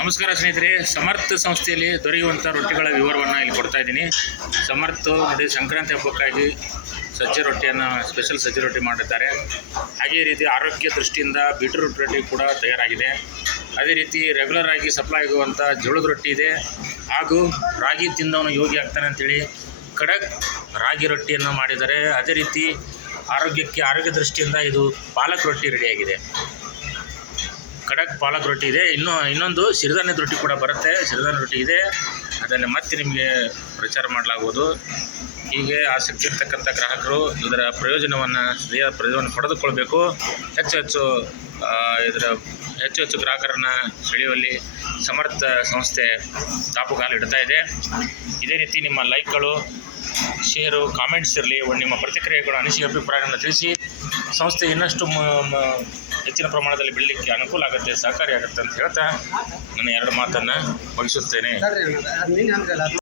ನಮಸ್ಕಾರ ಸ್ನೇಹಿತರೆ, ಸಮರ್ಥ ಸಂಸ್ಥೆಯಲ್ಲಿ ದೊರೆಯುವಂಥ ರೊಟ್ಟಿಗಳ ವಿವರವನ್ನು ಇಲ್ಲಿ ಕೊಡ್ತಾ ಇದ್ದೀನಿ. ಸಮರ್ಥ ನೋಡಿ, ಸಂಕ್ರಾಂತಿ ಹಬ್ಬಕ್ಕಾಗಿ ಸಜ್ಜೆ ರೊಟ್ಟಿಯನ್ನು ಸ್ಪೆಷಲ್ ಸಜ್ಜೆ ರೊಟ್ಟಿ ಮಾಡಿದ್ದಾರೆ. ಹಾಗೆ ರೀತಿ ಆರೋಗ್ಯ ದೃಷ್ಟಿಯಿಂದ ಬೀಟ್ರೂಟ್ ರೊಟ್ಟಿ ಕೂಡ ತಯಾರಾಗಿದೆ. ಅದೇ ರೀತಿ ರೆಗ್ಯುಲರ್ ಆಗಿ ಸಪ್ಲೈ ಆಗುವಂಥ ಜೋಳದ ರೊಟ್ಟಿ ಇದೆ. ಹಾಗೂ ರಾಗಿ ತಿಂದವನು ಯೋಗಿ ಆಗ್ತಾನೆ ಅಂತೇಳಿ ಖಡಕ್ ರಾಗಿ ರೊಟ್ಟಿಯನ್ನು ಮಾಡಿದ್ದಾರೆ. ಅದೇ ರೀತಿ ಆರೋಗ್ಯ ದೃಷ್ಟಿಯಿಂದ ಇದು ಪಾಲಕ್ ರೊಟ್ಟಿ ರೆಡಿಯಾಗಿದೆ. ಖಡಕ್ ಪಾಲಕ್ ರೊಟ್ಟಿ ಇದೆ. ಇನ್ನೊಂದು ಸಿರಿಧಾನ್ಯದ ರೊಟ್ಟಿ ಕೂಡ ಬರುತ್ತೆ. ಸಿರಿಧಾನ್ಯ ರೊಟ್ಟಿ ಇದೆ, ಅದನ್ನು ಮತ್ತೆ ನಿಮಗೆ ಪ್ರಚಾರ ಮಾಡಲಾಗುವುದು. ಹೀಗೆ ಆಸಕ್ತಿ ಇರ್ತಕ್ಕಂಥ ಗ್ರಾಹಕರು ಇದರ ಪ್ರಯೋಜನವನ್ನು ಪಡೆದುಕೊಳ್ಬೇಕು. ಹೆಚ್ಚು ಗ್ರಾಹಕರನ್ನು ಸೆಳೆಯುವಲ್ಲಿ ಸಮರ್ಥ ಸಂಸ್ಥೆ ಕಾಪುಗಾಲು ಇಡ್ತಾ ಇದೆ. ಇದೇ ರೀತಿ ನಿಮ್ಮ ಲೈಕ್ಗಳು, ಶೇರು, ಕಾಮೆಂಟ್ಸ್ ಇರಲಿ. ನಿಮ್ಮ ಪ್ರತಿಕ್ರಿಯೆಗಳು, ಅನಿಸಿಕೆ, ಅಭಿಪ್ರಾಯಗಳನ್ನು ತಿಳಿಸಿ. ಸಂಸ್ಥೆ ಇನ್ನಷ್ಟು ಹೆಚ್ಚಿನ ಪ್ರಮಾಣದಲ್ಲಿ ಬೆಳಲಿಕ್ಕೆ ಅನುಕೂಲ ಆಗುತ್ತೆ, ಸಹಕಾರಿ ಆಗುತ್ತೆ ಅಂತ ಹೇಳ್ತಾ ನನ್ನ ಎರಡು ಮಾತನ್ನು ಮುಗಿಸುತ್ತೇನೆ.